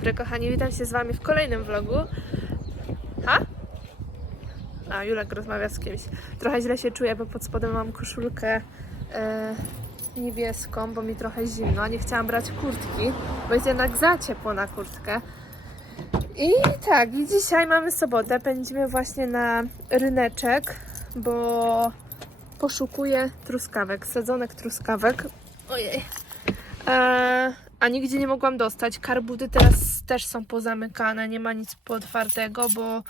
Dobry kochani, witam się z wami w kolejnym vlogu. Ha? A, Julek rozmawia z kimś. Trochę źle się czuję, bo pod spodem mam koszulkę e, niebieską, bo mi trochę zimno. Nie chciałam brać kurtki, bo jest jednak za ciepło na kurtkę. I tak, i dzisiaj mamy sobotę. Pędzimy właśnie na ryneczek, bo poszukuję truskawek, sadzonek truskawek. Ojej. E, a nigdzie nie mogłam dostać. Karbuty teraz też są pozamykane, nie ma nic potwartego, bo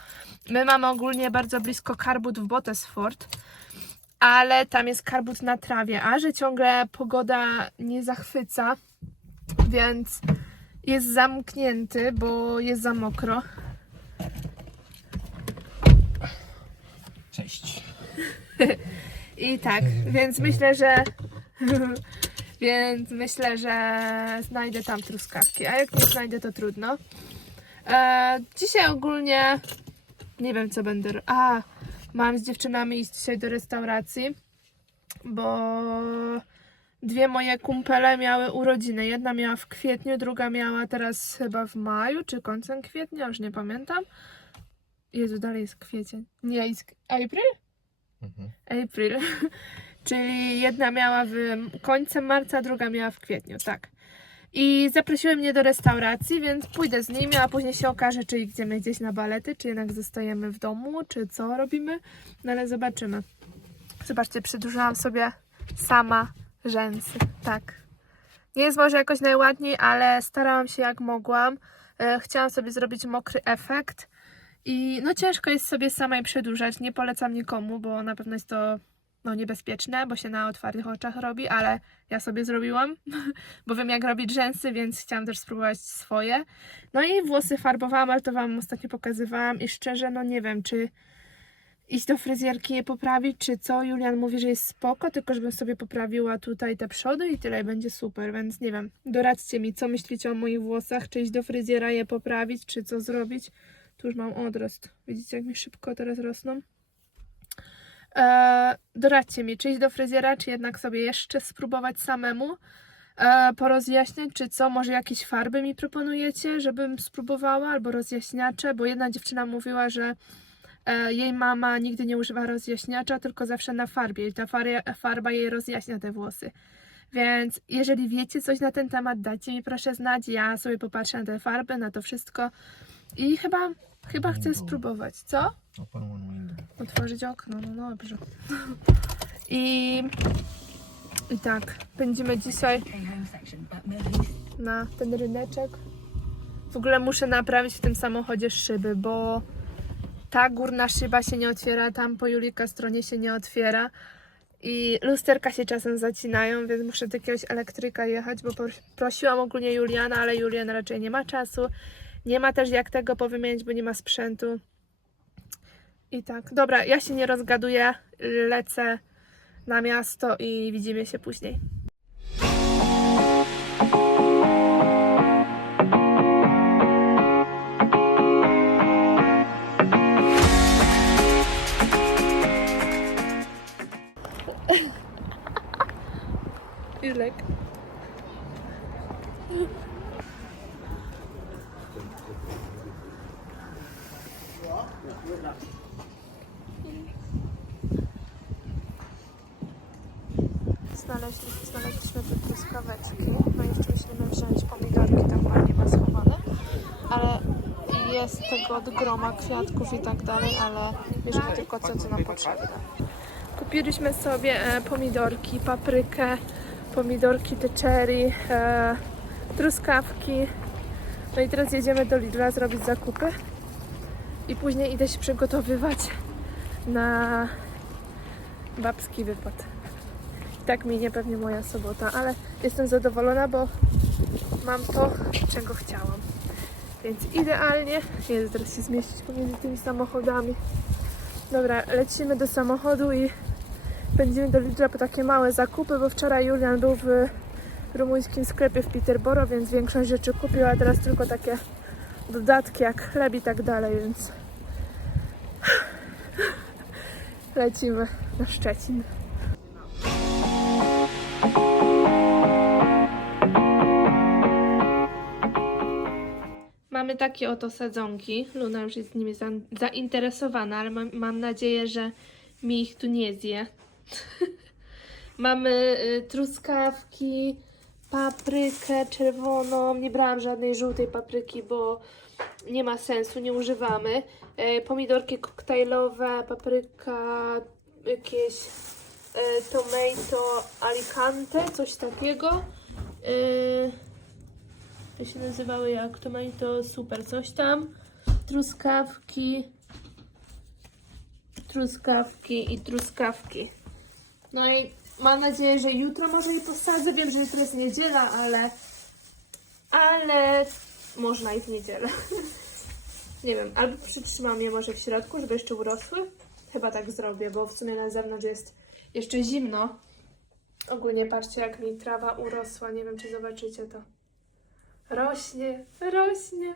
my mamy ogólnie bardzo blisko karbut w Bottesford, ale tam jest karbut na trawie, a że ciągle pogoda nie zachwyca, więc jest zamknięty, bo jest za mokro. Cześć. I tak, więc myślę, że. więc myślę, że znajdę tam truskawki. A jak nie znajdę, to trudno. E, dzisiaj ogólnie nie wiem, co będę. A, mam z dziewczynami iść dzisiaj do restauracji, bo dwie moje kumpele miały urodziny. Jedna miała w kwietniu, druga miała teraz chyba w maju, czy końcem kwietnia, już nie pamiętam. Jezu, dalej jest kwiecień. Nie, jest April? Mhm. April. Czyli jedna miała w końcem marca, druga miała w kwietniu, tak. I zaprosiły mnie do restauracji, więc pójdę z nimi, a później się okaże, czy idziemy gdzieś na balety, czy jednak zostajemy w domu, czy co robimy. No ale zobaczymy. Zobaczcie, przydłużyłam sobie sama rzęsy. Tak. Nie jest może jakoś najładniej, ale starałam się jak mogłam. E, Chciałam sobie zrobić mokry efekt. I no ciężko jest sobie samej przedłużać. Nie polecam nikomu, bo na pewno jest to no, niebezpieczne, bo się na otwartych oczach robi, ale ja sobie zrobiłam, bo wiem jak robić rzęsy, więc chciałam też spróbować swoje. No i włosy farbowałam, ale to Wam ostatnio pokazywałam i szczerze, no nie wiem, czy iść do fryzjerki je poprawić, czy co. Julian mówi, że jest spoko, tylko żebym sobie poprawiła tutaj te przody i tyle i będzie super, więc nie wiem. Doradźcie mi, co myślicie o moich włosach, czy iść do fryzjera je poprawić, czy co zrobić. Tu już mam odrost. Widzicie, jak mi szybko teraz rosną? Eee, doradźcie mi, czy iść do fryzjera, czy jednak sobie jeszcze spróbować samemu eee, porozjaśniać, czy co, może jakieś farby mi proponujecie, żebym spróbowała, albo rozjaśniacze, bo jedna dziewczyna mówiła, że e, jej mama nigdy nie używa rozjaśniacza, tylko zawsze na farbie i ta far- farba jej rozjaśnia te włosy. Więc jeżeli wiecie coś na ten temat, dajcie mi proszę znać, ja sobie popatrzę na te farby, na to wszystko i chyba, chyba chcę spróbować, co? Otworzyć okno, no dobrze. I, I tak, pędzimy dzisiaj na ten ryneczek. W ogóle muszę naprawić w tym samochodzie szyby, bo ta górna szyba się nie otwiera, tam po Julika stronie się nie otwiera. I lusterka się czasem zacinają, więc muszę do jakiegoś elektryka jechać, bo pros- prosiłam ogólnie Juliana, ale Julian raczej nie ma czasu. Nie ma też jak tego powymienić, bo nie ma sprzętu. I tak, dobra, ja się nie rozgaduję, lecę na miasto i widzimy się później. Julek. Znaleźliśmy, znaleźliśmy te truskaweczki. No jeszcze musimy wziąć pomidorki, tam ładnie ma schowane. Ale jest tego od groma kwiatków i tak dalej, ale bierzemy tylko to, co nam potrzebne. Kupiliśmy sobie e, pomidorki, paprykę, pomidorki te cherry, e, truskawki. No i teraz jedziemy do Lidla zrobić zakupy. I później idę się przygotowywać na babski wypad. I tak minie pewnie moja sobota, ale jestem zadowolona, bo mam to, czego chciałam. Więc idealnie jest teraz się zmieścić pomiędzy tymi samochodami. Dobra, lecimy do samochodu i będziemy do Lidla po takie małe zakupy, bo wczoraj Julian był w rumuńskim sklepie w Peterborough, więc większość rzeczy kupił, a teraz tylko takie dodatki jak chleb i tak dalej, więc lecimy na Szczecin. Mamy takie oto sadzonki. Luna już jest nimi za, zainteresowana, ale mam, mam nadzieję, że mi ich tu nie zje. Mamy y, truskawki, paprykę czerwoną. Nie brałam żadnej żółtej papryki, bo nie ma sensu, nie używamy. E, pomidorki koktajlowe, papryka, jakieś e, tomato alicante, coś takiego. To się nazywały jak tomato super coś tam. Truskawki, truskawki i truskawki. No i mam nadzieję, że jutro może je posadzę. Wiem, że jutro jest niedziela, ale ale można i w niedzielę. Nie wiem, albo przytrzymam je może w środku, żeby jeszcze urosły. Chyba tak zrobię, bo w sumie na zewnątrz jest jeszcze zimno. Ogólnie patrzcie, jak mi trawa urosła. Nie wiem, czy zobaczycie to. Rośnie, rośnie.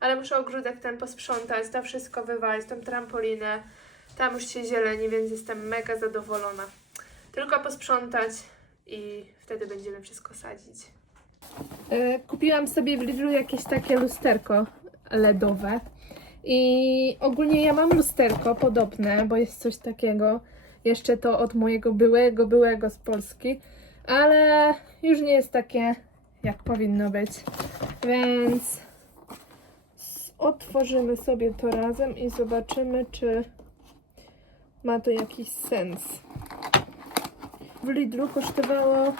Ale muszę ogródek ten posprzątać, to wszystko wywalić, tą trampolinę. Tam już się zieleni, więc jestem mega zadowolona. Tylko posprzątać i wtedy będziemy wszystko sadzić. E, Kupiłam sobie w Lidlu jakieś takie lusterko LEDowe. I ogólnie ja mam lusterko podobne, bo jest coś takiego. Jeszcze to od mojego byłego, byłego z Polski. Ale już nie jest takie, jak powinno być. Więc otworzymy sobie to razem i zobaczymy, czy ma to jakiś sens. W Lidlu kosztowało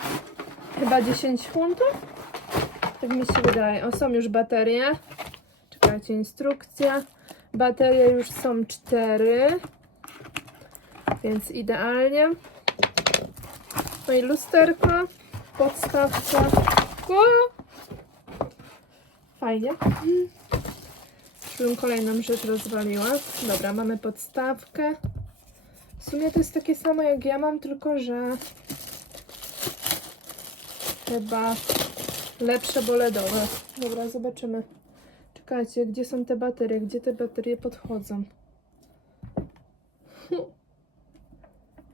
chyba 10 funtów. Tak mi się wydaje. O, są już baterie. Czekajcie, instrukcja. Baterie już są cztery. Więc idealnie. No i lusterko. Podstawka. O! Fajnie. Żebym kolejną rzecz rozwaliła. Dobra, mamy podstawkę. W sumie to jest takie samo jak ja mam, tylko że chyba lepsze, bo LEDowe. Dobra, zobaczymy. Czekajcie, gdzie są te baterie? Gdzie te baterie podchodzą?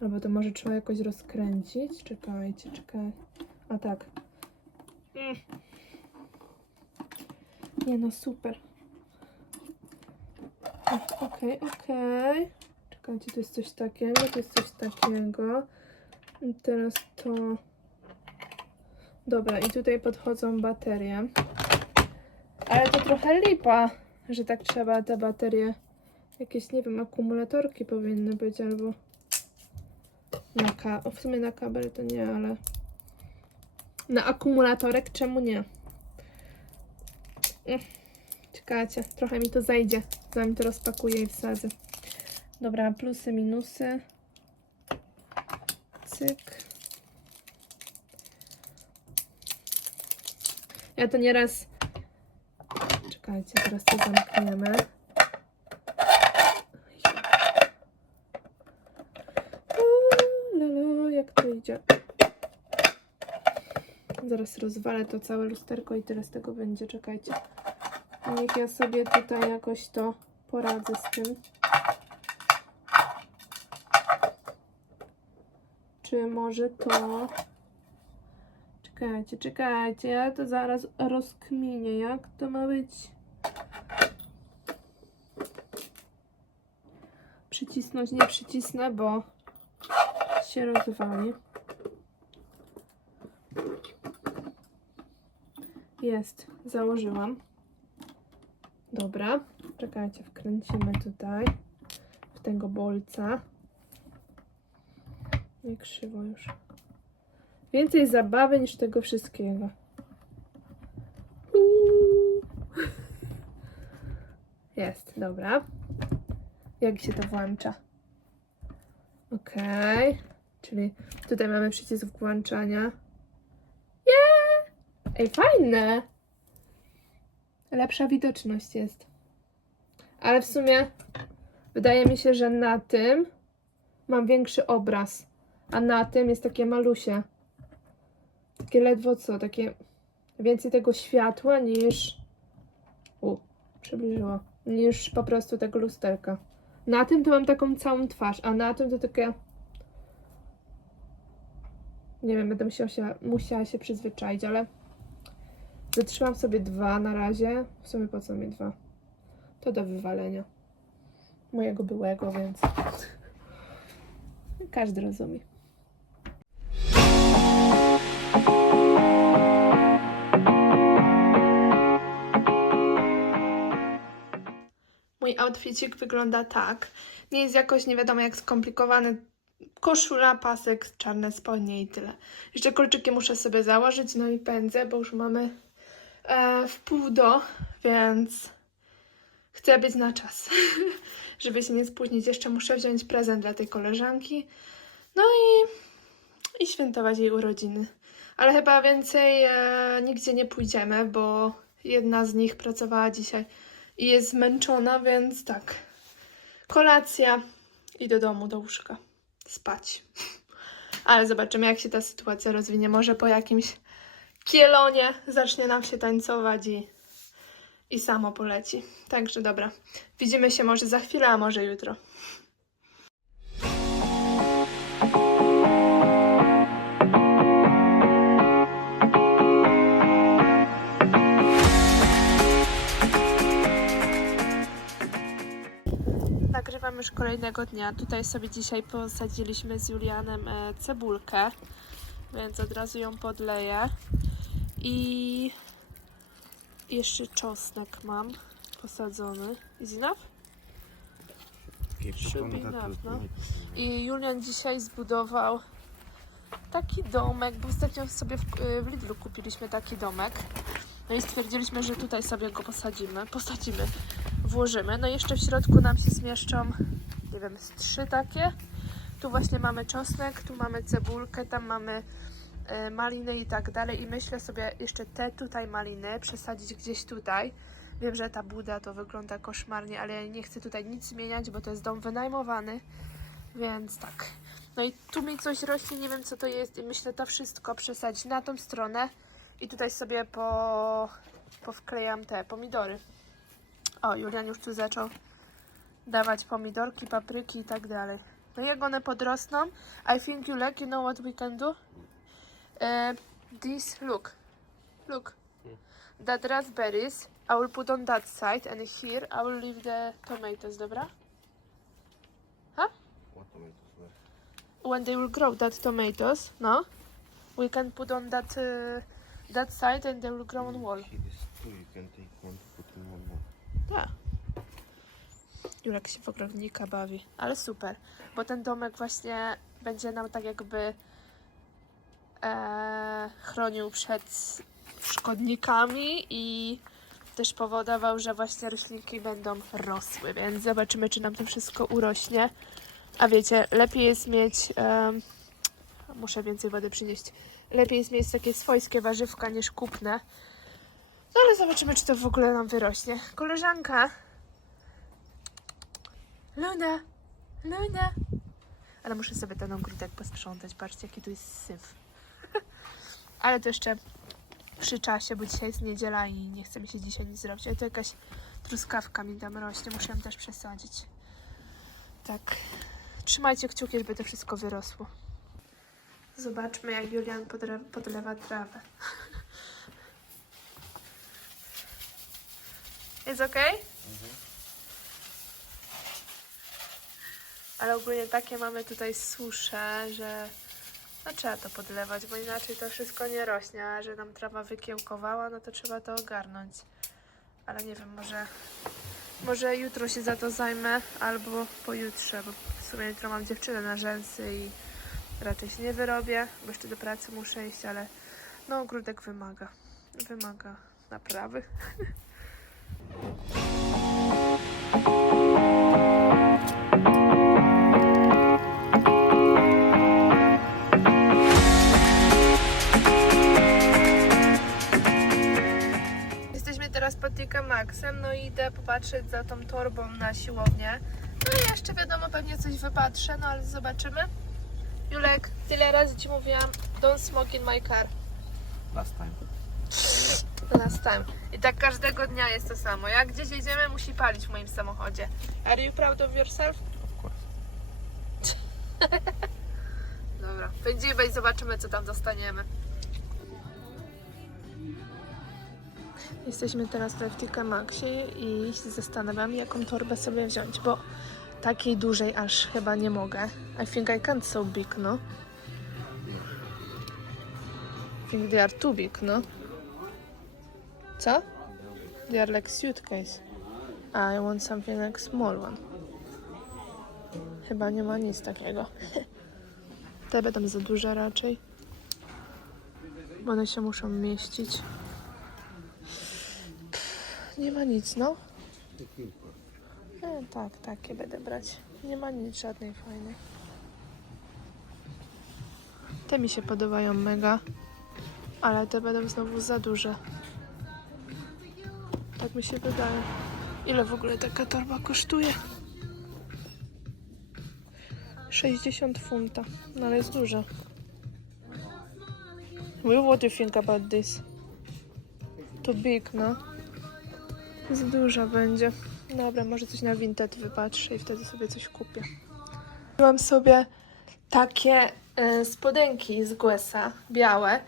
Albo to może trzeba jakoś rozkręcić? Czekajcie, czekaj. A tak. Mm. Nie no, super. Okej, okej. Czekajcie, to jest coś takiego, to jest coś takiego. I teraz to... Dobra, i tutaj podchodzą baterie. Ale to trochę lipa, że tak trzeba te baterie. Jakieś, nie wiem, akumulatorki powinny być albo na ka w sumie na kabel to nie, ale na akumulatorek czemu nie? Mm, Czekajcie, trochę mi to zajdzie, zanim to rozpakuję i wsadzę. Dobra, plusy, minusy. Cyk. Ja to nieraz. Czekajcie, teraz to zamkniemy. Uuu, Lalo, jak to idzie? Zaraz rozwalę to całe lusterko i tyle z tego będzie. Czekajcie. Niech ja sobie tutaj jakoś to poradzę z tym. Czy może to. Czekajcie, czekajcie, ja to zaraz rozkminię, jak to ma być. Przycisnąć nie przycisnę, bo się rozwali. Jest, założyłam. Dobra, czekajcie, wkręcimy tutaj w tego bolca. Nie krzywo już. Więcej zabawy niż tego wszystkiego. Jest, dobra. Jak się to włącza? Okej. Czyli tutaj mamy przycisk włączania. Ej, fajne! Lepsza widoczność jest. Ale w sumie wydaje mi się, że na tym mam większy obraz, a na tym jest takie malusie. Takie ledwo co, takie więcej tego światła niż. U, przybliżyło. Niż po prostu tego lusterka. Na tym to mam taką całą twarz, a na tym to takie. Nie wiem, będę musiała się, musiała się przyzwyczaić, ale Zatrzymam sobie dwa na razie. W sumie po co mi dwa? To do wywalenia. Mojego byłego, więc każdy rozumie. Mój outfitik wygląda tak. Nie jest jakoś nie wiadomo jak skomplikowany. Koszula, pasek, czarne spodnie i tyle. Jeszcze kolczyki muszę sobie założyć, no i pędzę, bo już mamy e, w pół do, więc chcę być na czas, żeby się nie spóźnić. Jeszcze muszę wziąć prezent dla tej koleżanki. No i, i świętować jej urodziny. Ale chyba więcej e, nigdzie nie pójdziemy, bo jedna z nich pracowała dzisiaj i jest zmęczona, więc tak. Kolacja i do domu, do łóżka. Spać. Ale zobaczymy, jak się ta sytuacja rozwinie. Może po jakimś kielonie zacznie nam się tańcować i, i samo poleci. Także dobra. Widzimy się może za chwilę, a może jutro. Nagrywam już kolejnego dnia. Tutaj sobie dzisiaj posadziliśmy z Julianem e, cebulkę, więc od razu ją podleję. I jeszcze czosnek mam posadzony. Is enough? Should be enough, no. I Julian dzisiaj zbudował taki domek, bo ostatnio sobie w, y, w Lidlu kupiliśmy taki domek. No i stwierdziliśmy, że tutaj sobie go posadzimy. Posadzimy, włożymy. No i jeszcze w środku nam się zmieszczą, nie wiem, trzy takie. Tu właśnie mamy czosnek, tu mamy cebulkę, tam mamy maliny i tak dalej. I myślę sobie jeszcze te tutaj maliny przesadzić gdzieś tutaj. Wiem, że ta buda to wygląda koszmarnie, ale ja nie chcę tutaj nic zmieniać, bo to jest dom wynajmowany. Więc tak. No i tu mi coś rośnie, nie wiem co to jest i myślę to wszystko przesadzić na tą stronę i tutaj sobie po, powklejam te pomidory. O, Julian już tu zaczął dawać pomidorki, papryki i tak dalej. No jak one podrosną, I think you like, you know what we can do? Uh, this, look, look. That raspberries, I will put on that side and here I will leave the tomatoes, dobra? when they will grow that tomatoes, no, we can put on that uh, that side and they will grow on wall. Tak. Julek się w ogrodnika bawi, ale super, bo ten domek właśnie będzie nam tak jakby e, chronił przed szkodnikami i też powodował, że właśnie roślinki będą rosły, więc zobaczymy, czy nam to wszystko urośnie. A wiecie, lepiej jest mieć. em, muszę więcej wody przynieść. Lepiej jest mieć takie swojskie warzywka niż kupne. No ale zobaczymy, czy to w ogóle nam wyrośnie. Koleżanka. Luna. Luna. Ale muszę sobie ten ogródek posprzątać. Patrzcie, jaki tu jest syf. Ale to jeszcze przy czasie, bo dzisiaj jest niedziela i nie chce mi się dzisiaj nic zrobić. Ale to jakaś truskawka mi tam rośnie. Muszę ją też przesadzić. Tak. Trzymajcie kciuki, żeby to wszystko wyrosło. Zobaczmy, jak Julian podlewa trawę. Jest ok? Ale ogólnie takie mamy tutaj susze, że no trzeba to podlewać, bo inaczej to wszystko nie rośnie, a że nam trawa wykiełkowała, no to trzeba to ogarnąć. Ale nie wiem, może może jutro się za to zajmę, albo pojutrze, bo w sumie jutro mam dziewczynę na rzęsy i raczej się nie wyrobię, bo jeszcze do pracy muszę iść, ale no ogródek wymaga. Wymaga naprawy. TK Maxem, no i idę popatrzeć za tą torbą na siłownię. No i jeszcze wiadomo, pewnie coś wypatrzę, no ale zobaczymy. Julek, tyle razy Ci mówiłam, don't smoke in my car. Last time. Last time. I tak każdego dnia jest to samo. Jak gdzieś jedziemy, musi palić w moim samochodzie. Are you proud of yourself? Of course. Dobra, będziemy i zobaczymy, co tam dostaniemy. Jesteśmy teraz w FTK Maxie i się zastanawiam, jaką torbę sobie wziąć, bo takiej dużej aż chyba nie mogę. I think I can't so big, no. I think they are too big, no. Co? They are like suitcase. I want something like small one. Chyba nie ma nic takiego. Te będą za duże raczej. Bo one się muszą mieścić. Nie ma nic, no. E, tak, takie będę brać. Nie ma nic żadnej fajnej. Te mi się podobają mega, ale te będą znowu za duże. Tak mi się wydaje. Ile w ogóle taka torba kosztuje? 60 funta, no ale jest duża. Will, what do you think about this? Too big, no. Za duża będzie. Dobra, może coś na Vinted wypatrzę i wtedy sobie coś kupię. Kupiłam sobie takie e, spodenki z Guesa, białe.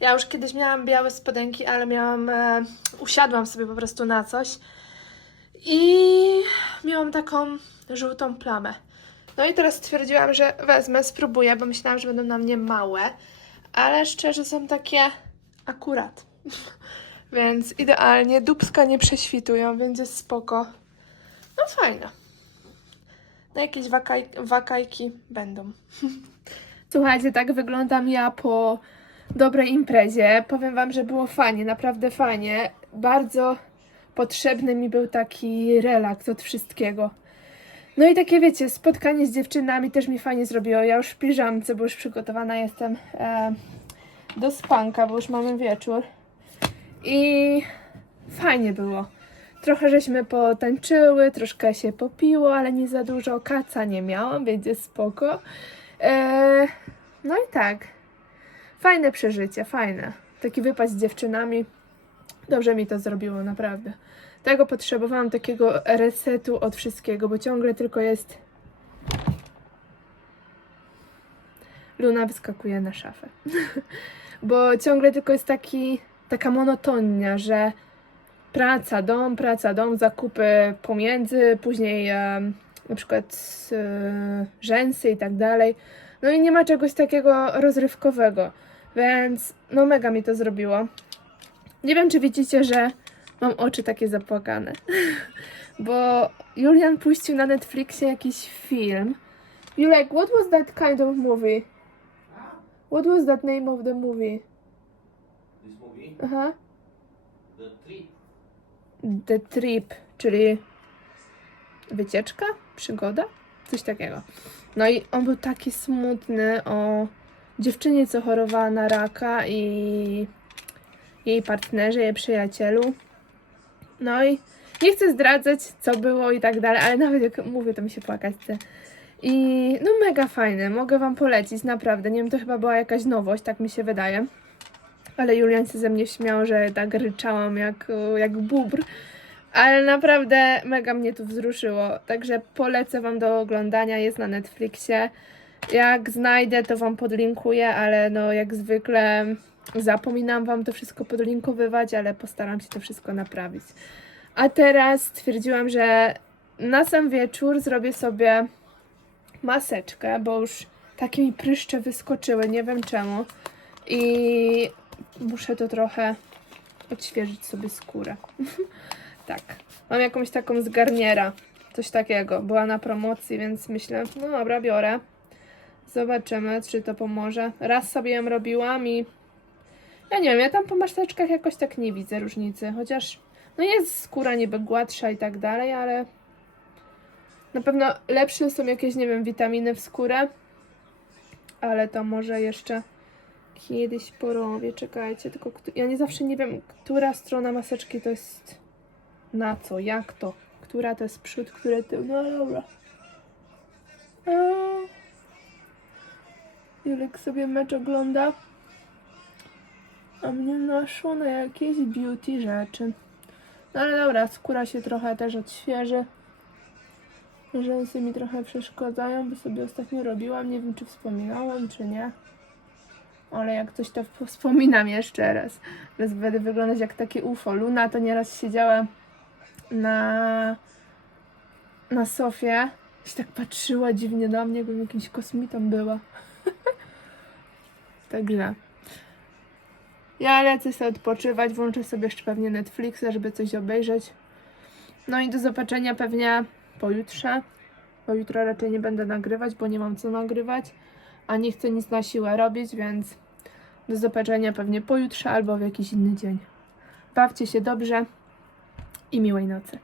Ja już kiedyś miałam białe spodenki, ale miałam, e, usiadłam sobie po prostu na coś i miałam taką żółtą plamę. No i teraz stwierdziłam, że wezmę, spróbuję, bo myślałam, że będą na mnie małe, ale szczerze są takie akurat. więc idealnie, dubska nie prześwitują, więc jest spoko. No fajne. No jakieś wakaj, wakajki będą. Słuchajcie, tak wyglądam ja po dobrej imprezie. Powiem wam, że było fajnie, naprawdę fajnie. Bardzo potrzebny mi był taki relaks od wszystkiego. No i takie wiecie, spotkanie z dziewczynami też mi fajnie zrobiło. Ja już w piżamce, bo już przygotowana jestem e, do spanka, bo już mamy wieczór. I fajnie było. Trochę żeśmy potańczyły, troszkę się popiło, ale nie za dużo. Kaca nie miałam, więc jest spoko. E, no i tak. Fajne przeżycie, fajne. Taki wypad z dziewczynami. Dobrze mi to zrobiło, naprawdę. Tego potrzebowałam, takiego resetu od wszystkiego, bo ciągle tylko jest. Luna wyskakuje na szafę. bo ciągle tylko jest taki, taka monotonia, że praca, dom, praca, dom, zakupy pomiędzy, później em, na przykład e, rzęsy i tak dalej. No i nie ma czegoś takiego rozrywkowego, więc no mega mi to zrobiło. Nie wiem, czy widzicie, że mam oczy takie zapłakane, bo Julian puścił na Netflixie jakiś film. Like, what was that kind of movie? What was that name of the movie? Aha. the trip. The Trip, czyli wycieczka, przygoda, coś takiego. No i on był taki smutny o dziewczynie, co chorowała na raka i jej partnerze, jej przyjacielu. No i nie chcę zdradzać, co było i tak dalej, ale nawet jak mówię, to mi się płakać chce. I no mega fajne, mogę wam polecić, naprawdę. Nie wiem, to chyba była jakaś nowość, tak mi się wydaje. Ale Julian się ze mnie śmiał, że tak ryczałam jak, jak bubr. Ale naprawdę mega mnie to wzruszyło. Także polecę Wam do oglądania. Jest na Netflixie. Jak znajdę, to Wam podlinkuję, ale no jak zwykle zapominam Wam to wszystko podlinkowywać, ale postaram się to wszystko naprawić. A teraz stwierdziłam, że na sam wieczór zrobię sobie maseczkę, bo już takie mi pryszcze wyskoczyły, nie wiem czemu. I muszę to trochę odświeżyć sobie skórę. tak. Mam jakąś taką z Garniera. Coś takiego. Była na promocji, więc myślę, no dobra, biorę. Zobaczymy, czy to pomoże. Raz sobie ją robiłam i ja nie wiem, ja tam po maseczkach jakoś tak nie widzę różnicy. Chociaż no jest skóra niby gładsza i tak dalej, ale na pewno lepsze są jakieś, nie wiem, witaminy w skórę. Ale to może jeszcze kiedyś porobię. Czekajcie, tylko ja nie zawsze nie wiem, która strona maseczki to jest na co, jak to, która to jest przód, które tył. No dobra. Eee. Julek sobie mecz ogląda. A mnie naszło na jakieś beauty rzeczy. No ale dobra, skóra się trochę też odświeży. Rzęsy mi trochę przeszkadzają, bo sobie ostatnio robiłam. Nie wiem, czy wspominałam, czy nie. Ale jak coś to wspominam jeszcze raz. Teraz będę wyglądać jak takie UFO. Luna to nieraz siedziała na, na sofie. I tak patrzyła dziwnie na mnie, jakbym jakimś kosmitą była. Także. Ja lecę sobie odpoczywać, włączę sobie jeszcze pewnie Netflixa, żeby coś obejrzeć. No i do zobaczenia pewnie pojutrze. Bo jutro raczej nie będę nagrywać, bo nie mam co nagrywać. A nie chcę nic na siłę robić, więc do zobaczenia pewnie pojutrze albo w jakiś inny dzień. Bawcie się dobrze i miłej nocy.